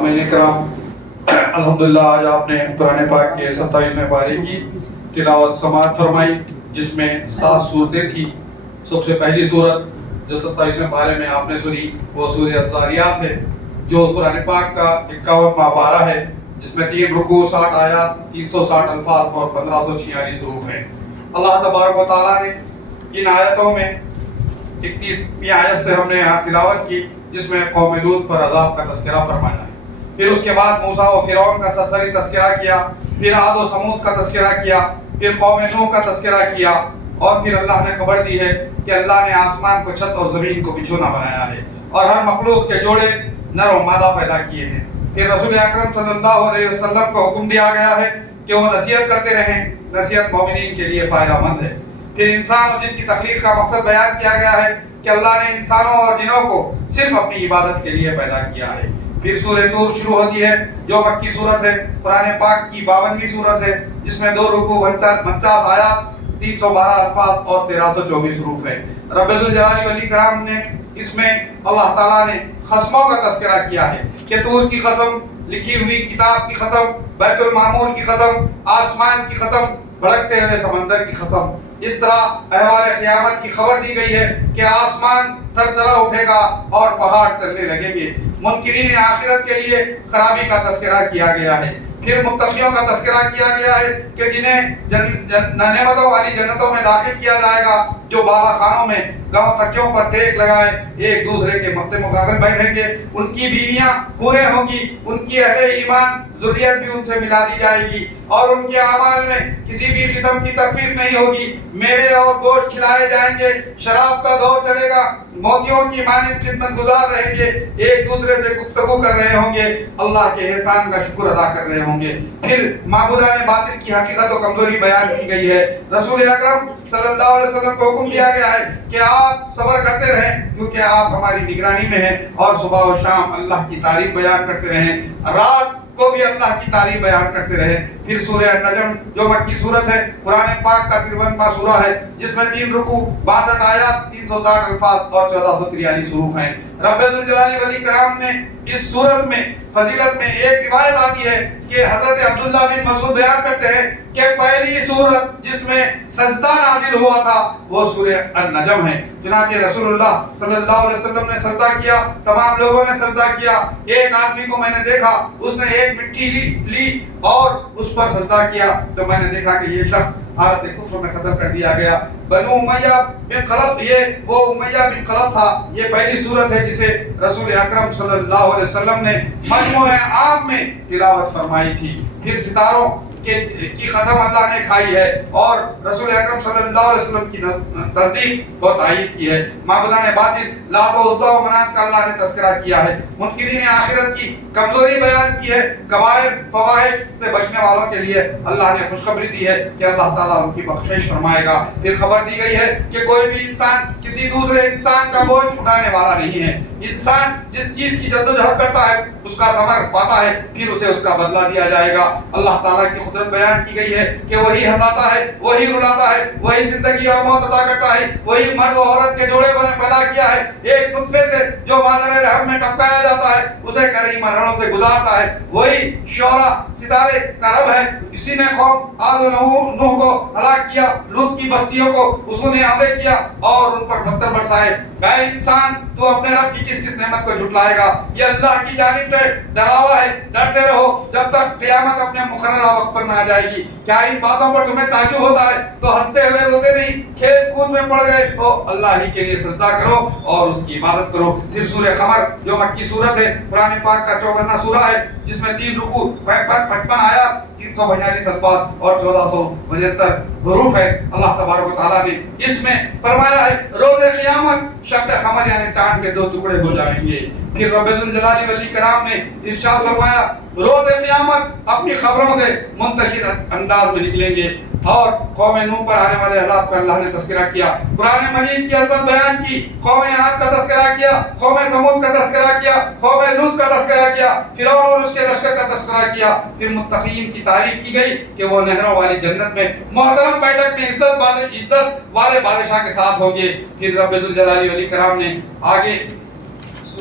سامعین کرام، الحمدللہ آج آپ نے قرآن پاک کے 27ویں پارے کی تلاوت سماعت فرمائی، جس میں 7 صورتیں تھیں۔ سب سے پہلی صورت جو 27ویں پارے میں آپ نے سنی وہ سورہ الذاریات ہے، جو قرآن پاک کا 51واں پارہ ہے، جس میں 3 رکوع، 60 آیات، 360 الفاظ اور 1546 حروف ہیں۔ اللہ تبارک و تعالیٰ نے ان آیتوں میں 31ویں آیت سے ہم نے یہاں تلاوت کی، جس میں قوم لوط پر عذاب کا تذکرہ فرمایا ہے۔ پھر اس کے بعد موسیٰ و فرعون کا سرسری تذکرہ کیا، پھر عاد و ثمود کا تذکرہ کیا، پھر قوم نوح کا تذکرہ کیا، اور پھر اللہ نے خبر دی ہے کہ اللہ نے آسمان کو چھت اور زمین کو بچھونا بنایا ہے، اور ہر مخلوق کے جوڑے نر و مادہ پیدا کیے ہیں۔ پھر رسول اکرم صلی اللہ علیہ وسلم کو حکم دیا گیا ہے کہ وہ نصیحت کرتے رہیں، نصیحت مومنین کے لیے فائدہ مند ہے۔ پھر انسان اور جن کی تخلیق کا مقصد بیان کیا گیا ہے کہ اللہ نے انسانوں اور جنوں کو صرف اپنی عبادت کے لیے پیدا کیا ہے۔ پھر سورہ طور شروع ہوتی ہے، جو مکی صورت ہے، قرآن پاک کی 52ویں صورت ہے، جس میں 2 رکوع، 49 آیات، 312 الفاظ اور 1324 حروف ہے۔ رب ذوالجلال والاکرام نے اس میں اللہ تعالیٰ نے قسموں کا تذکرہ کیا ہے کہ طور کی قسم، لکھی ہوئی کتاب کی قسم، بیت المعمور کی قسم، آسمان کی قسم، بھڑکتے ہوئے سمندر کی قسم۔ اس طرح احوال قیامت کی خبر دی گئی ہے کہ آسمان تھر تھرا اٹھے گا اور پہاڑ چلنے لگیں گے۔ منکرین آخرت کے لیے خرابی کا تذکرہ کیا گیا ہے۔ پھر متقیوں کا تذکرہ کیا گیا ہے کہ جنہیں نعمتوں والی جنتوں میں داخل کیا جائے گا، جو بالا خانوں میں گاؤں تکیوں پر ٹیک لگائے ایک دوسرے کے مقدم مقابل بیٹھیں گے۔ ان کی بیویاں پورے ہوں گی، ان کی اہل ایمان ذریت بھی ان سے ملا دی جائے گی، اور ان کے اعمال میں کسی بھی قسم کی تخفیف نہیں ہوگی۔ میوے اور گوشت کھلائے جائیں گے، شراب کا دور چلے گا، موتیوں کی مانند خدمت گزار رہیں گے، ایک دوسرے سے گفتگو کر رہے ہوں گے، اللہ کے احسان کا شکر ادا کر رہے ہوں گے۔ پھر معبودان باطل کی حقیقت و کمزوری بیان کی گئی ہے۔ رسول اکرم صلی اللہ علیہ وسلم کو حکم دیا گیا ہے کہ آپ صبر کرتے رہیں، کیونکہ آپ ہماری نگرانی میں ہیں، اور صبح و شام اللہ کی تعریف بیان کرتے رہیں، رات کو بھی اللہ کی تعریف بیان کرتے رہے۔ پھر سورہ النجم جو مکی صورت ہے، قرآن پاک کا 53واں سورہ ہے، جس میں 3 رکوع، 62 آیات، 360 الفاظ اور 1443 حروف ہیں۔ رب ذوالجلال والاکرام نے اس سورت میں فضیلت میں ایک روایت آتی ہے کہ حضرت عبداللہ بن مسعود بیان کرتے ہیں کہ پہلی سورت جس میں سجدہ نازل ہوا تھا وہ سورہ النجم ہے۔ چنانچہ رسول اللہ صلی اللہ علیہ وسلم نے سجدہ کیا، تمام لوگوں نے سجدہ کیا۔ ایک آدمی کو میں نے دیکھا، اس نے ایک مٹی لی اور اس پر سجدہ کیا، تو میں نے دیکھا کہ یہ شخص حالت کفر میں ختم کر دیا گیا۔ بنو امیہ بن خلف، یہ وہ امیہ بن خلف تھا۔ یہ پہلی سورت ہے جسے رسول اکرم صلی اللہ علیہ وسلم نے مجموعہ عام میں تلاوت فرمائی تھی۔ پھر ستاروں کی قسم اللہ نے کھائی ہے، اور رسول اکرم صلی اللہ علیہ وسلم کی تصدیق اور تائید کی ہے۔ معبودان باطل لات و عزا و منات کا اللہ نے تذکرہ کیا ہے۔ منکرین آخرت کی کمزوری بیان کی ہے۔ کبائر فواحش سے بچنے والوں کے لیے اللہ نے خوشخبری دی ہے کہ اللہ تعالیٰ ان کی بخشش فرمائے گا۔ پھر خبر دی گئی ہے کہ کوئی بھی انسان کسی دوسرے انسان کا بوجھ اٹھانے والا نہیں ہے۔ انسان جس چیز کی جدوجہد کرتا ہے اس کا ثمر پاتا ہے، پھر اسے اس کا بدلہ دیا جائے گا۔ اللہ تعالیٰ کی قدرت بیان کی گئی ہے کہ وہی ہنساتا ہے، وہی رلاتا ہے، وہی زندگی اور موت عطا کرتا ہے، وہی مرد و عورت کے جوڑے بنے پیدا کیا ہے، ایک نطفے سے جو مادر رحم میں ٹپکایا جاتا ہے اسے کئی مرحلوں سے گزارتا ہے، وہی شعرا ستارے کا رب ہے۔ اسی نے قوم عاد و نوح کو ہلاک کیا، لوط کی بستیوں کو اس نے آدھے کیا اور ان پر پتھر برسائے۔ اے انسان، تو اپنے رب کی کس نعمت کو جھٹلائے گا؟ یہ اللہ کی جانب سے ڈراوا ہے، ڈرتے رہو جب تک قیامت اپنے مقررہ وقت پر نہ آ جائے گی۔ کیا ان باتوں پر تمہیں تعجب ہوتا ہے تو ہنستے ہوئے روتے نہیں؟ کھیل کود میں پڑ گئے تو اللہ ہی کے لیے سجدہ کرو اور اس کی عبادت کرو۔ پھر سورہ قمر جو مکی صورت ہے، قرآن پاک کا 54واں سورہ ہے، جس میں 3 رکوع، 55 آیات، 342 الفاظ اور 1472 حروف ہے۔ اللہ تبارک و تعالیٰ نے اس میں فرمایا ہے روز قیامت شب قمر یعنی چاند کے 2 ٹکڑے ہو جائیں گے۔ پھر رب ذوالجلال والاکرام نے ارشاد فرمایا روز قیامت اپنی خبروں سے منتشر انداز میں نکلیں گے، اور قوم نوح پر آنے والے عذاب کا اللہ نے تذکرہ کیا، قرآن مجید کی عظمت بیان کی، قوم عاد کا تذکرہ کیا، قوم ثمود کا تذکرہ کیا، قوم لوط کا تذکرہ کیا، فرعون اور اس کے لشکر کا تذکرہ کیا۔ پھر متقین کی تعریف کی گئی کہ وہ نہروں والی جنت میں محترم بیٹھک میں عزت والے بادشاہ کے ساتھ ہوں گے۔ پھر رب ذوالجلال والاکرام نے آگے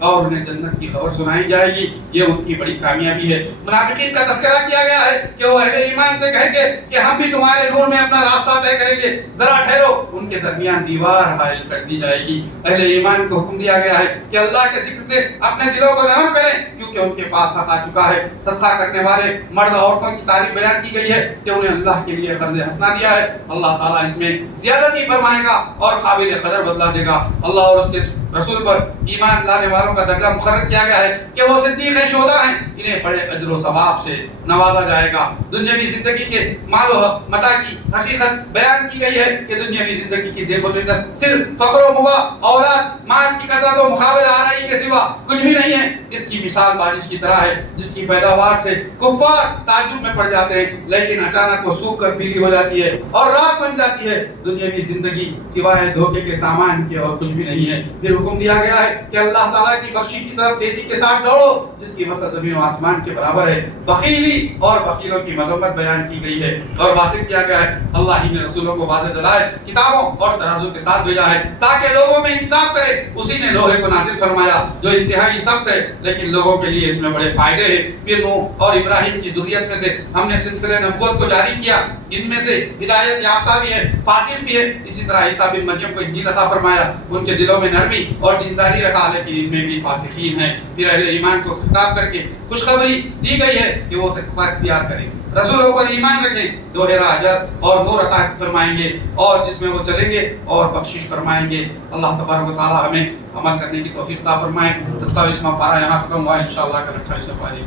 اور انہیں جنت کی خبر سنائی جائے گی. یہ ان کی بڑی کامیابی ہے. منافقین کا تذکرہ کیا گیا ہے کہ وہ اہل ایمان سے کہیں گے کہ ہم بھی تمہارے نور میں اپنا راستہ طے کریں گے, ذرا ٹھہرو. ان کے درمیان دیوار حائل کر دی جائے گی. اہل ایمان کو حکم دیا گیا ہے کہ اللہ کے ذکر سے اپنے دلوں کو نرم کریں, کیونکہ ان کے پاس حق آ چکا ہے. صدقہ کرنے والے مرد عورتوں کی تعریف بیان کی گئی ہے کہ انہیں اللہ کے لیے قرض حسنہ دیا ہے. اللہ تعالیٰ اس میں زیادتی فرمائے گا اور قابل قدر بدلہ دے گا. اللہ اور اس کے رسول پر ایمان لانے والوں کا درجہ مقرر کیا گیا ہے کہ وہ صدیق شہداء ہیں. انہیں بڑے اجر و ثواب سے نوازا جائے گا. دنیاوی زندگی کے مال و متاع کی حقیقت بیان کی گئی ہے کہ دنیاوی زندگی کی زیب و زینت صرف فخر و مباح, اولاد, مال کی کثرت و مقابل آرائی کے سوا کچھ بھی نہیں ہے. اس کی مثال بارش کی طرح ہے جس کی پیداوار سے کفار تعجب میں پڑ جاتے ہیں, لیکن اچانک وہ سوکھ کر پیلی ہو جاتی ہے اور راکھ بن جاتی ہے. دنیاوی زندگی سوائے دھوکے کے سامان کے اور کچھ بھی نہیں ہے. پھر حکم دیا گیا ہے کہ اللہ تعالیٰ کی بخشش کی طرف تیزی کے ساتھ دوڑو جس کی وسعت زمین و آسمان کے برابر ہے. بخیلی اور بخیلوں کی مذمت بیان کی گئی ہے اور واضح کیا گیا ہے اللہ ہی نے رسولوں کو واضح دلائل, کتابوں اور ترازو کے ساتھ بھیجا ہے تاکہ لوگوں میں انصاف کرے. اسی نے لوہے کو نازل فرمایا جو انتہائی سخت ہے لیکن لوگوں کے لیے اس میں بڑے فائدے ہیں. پھر نوح اور ابراہیم کی ذریت میں سے ہم نے سلسلہ نبوت کو جاری کیا. ان میں سے ہدایت یافتہ بھی ہے, فاسق بھی ہے. اسی طرح عیسیٰ بن مریم کو انجیل عطا فرمایا. ان کے دلوں میں نرمی اور دینداری رکھا لیکن ان میں بھی فاسقین ہیں. پھر اہل ایمان کو خطاب کر کے خوشخبری دی گئی ہے کہ وہ تقویٰ اختیار کریں, رسولوں پر ایمان رکھیں, دوہرا اجر اور نور عطا فرمائیں گے اور جس میں وہ چلیں گے اور بخشش فرمائیں گے. اللہ تبارک و تعالی ہمیں عمل کرنے کی توفیق عطا فرمائے. 27واں پارہ یہاں ختم ہوا. انشاءاللہ کل 28 پارے